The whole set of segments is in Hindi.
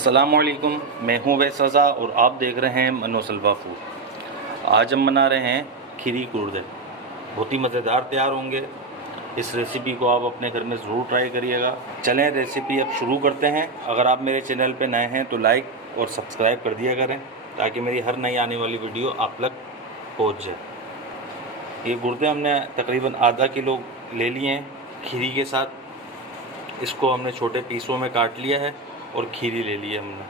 अस्सलामुअलैकुम, मैं हूँ वैस रज़ा और आप देख रहे हैं मनोसलवा फूड। आज हम बना रहे हैं खीरी गुर्दे। बहुत ही मज़ेदार तैयार होंगे। इस रेसिपी को आप अपने घर में ज़रूर ट्राई करिएगा। चलें रेसिपी अब शुरू करते हैं। अगर आप मेरे चैनल पर नए हैं तो लाइक और सब्सक्राइब कर दिया करें ताकि मेरी हर नई आने वाली वीडियो आप तक पहुँच जाए। ये गुर्दे हमने तकरीबन आधा किलो ले लिए हैं खीरी के साथ। इसको हमने छोटे पीसों में काट लिया है और खीरी ले ली है हमने,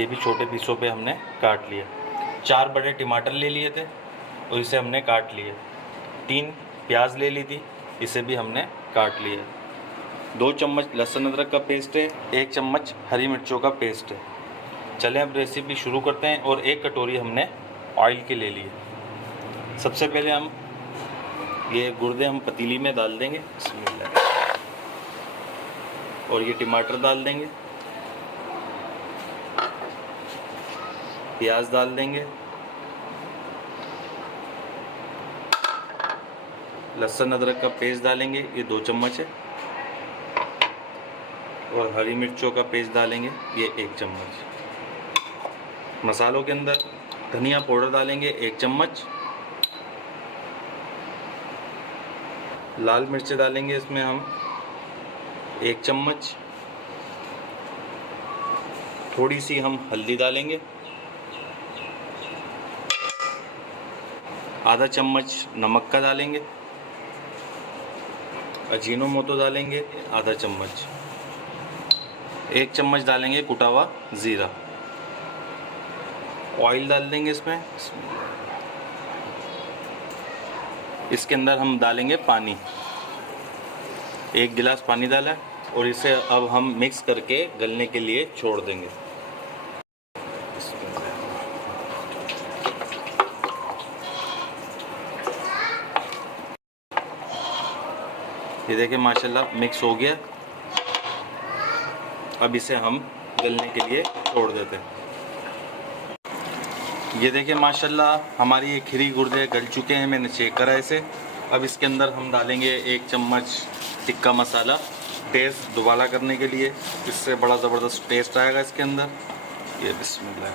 ये भी छोटे पीसों पे हमने काट लिया। 4 बड़े टमाटर ले लिए थे और इसे हमने काट लिया। 3 प्याज ले ली थी, इसे भी हमने काट लिया। 2 चम्मच लहसुन अदरक का पेस्ट है, 1 चम्मच हरी मिर्चों का पेस्ट है। चलें अब रेसिपी शुरू करते हैं। और 1 कटोरी हमने ऑयल की ले ली है। सबसे पहले हम ये गुर्दे हम पतीली में डाल देंगे और ये टमाटर डाल देंगे, प्याज डाल देंगे, लहसुन अदरक का पेस्ट डालेंगे, ये 2 चम्मच है, और हरी मिर्चों का पेस्ट डालेंगे, ये 1 चम्मच। मसालों के अंदर धनिया पाउडर डालेंगे 1 चम्मच, लाल मिर्च डालेंगे इसमें हम 1 चम्मच, थोड़ी सी हम हल्दी डालेंगे, आधा चम्मच नमक का डालेंगे, अजीनोमोटो डालेंगे आधा चम्मच, 1 चम्मच डालेंगे कुटा हुआ ज़ीरा। ऑयल डाल देंगे इसमें। इसके अंदर हम डालेंगे पानी, 1 गिलास पानी डाला और इसे अब हम मिक्स करके गलने के लिए छोड़ देंगे। ये देखिए माशाल्लाह मिक्स हो गया। अब इसे हम गलने के लिए छोड़ देते हैं। ये देखिए माशाल्लाह हमारी ये खीरी गुर्दे गल चुके हैं, मैंने चेक करा इसे। अब इसके अंदर हम डालेंगे 1 चम्मच टिक्का मसाला, टेस्ट दोबारा करने के लिए, इससे बड़ा ज़बरदस्त टेस्ट आएगा इसके अंदर। ये बिस्मिल्लाह।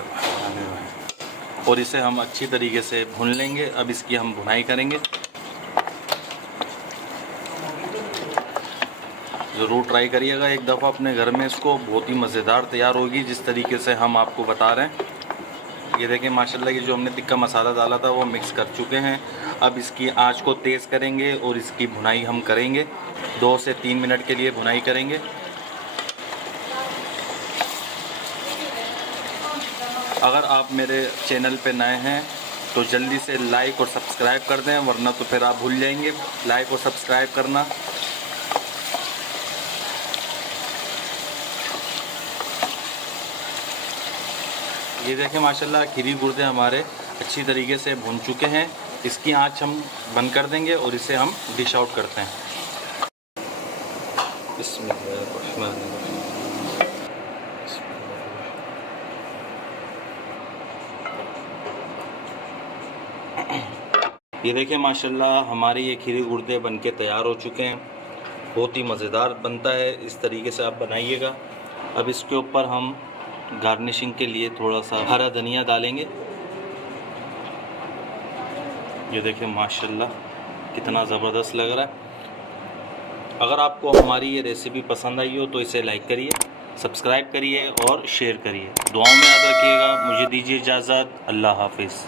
और इसे हम अच्छी तरीके से भून लेंगे। अब इसकी हम भुनाई करेंगे। ज़रूर ट्राई करिएगा एक दफ़ा अपने घर में इसको, बहुत ही मज़ेदार तैयार होगी जिस तरीके से हम आपको बता रहे हैं। ये देखें माशाल्लाह ये जो हमने टिक्का मसाला डाला था वो मिक्स कर चुके हैं। अब इसकी आंच को तेज़ करेंगे और इसकी भुनाई हम करेंगे। 2 से 3 मिनट के लिए भुनाई करेंगे। अगर आप मेरे चैनल पे नए हैं तो जल्दी से लाइक और सब्सक्राइब कर दें, वरना तो फिर आप भूल जाएंगे लाइक और सब्सक्राइब करना। ये देखें माशाल्लाह खीरी गुर्दे हमारे अच्छी तरीके से भुन चुके हैं। इसकी आंच हम बंद कर देंगे और इसे हम डिश आउट करते हैं। ये देखें माशाल्लाह हमारे ये खीरी गुर्दे बनके तैयार हो चुके हैं। बहुत ही मज़ेदार बनता है, इस तरीके से आप बनाइएगा। अब इसके ऊपर हम गार्निशिंग के लिए थोड़ा सा हरा धनिया डालेंगे। ये देखिए माशाल्लाह कितना ज़बरदस्त लग रहा है। अगर आपको हमारी ये रेसिपी पसंद आई हो तो इसे लाइक करिए, सब्सक्राइब करिए और शेयर करिए। दुआओं में याद रखिएगा। मुझे दीजिए इजाज़त। अल्लाह हाफिज़।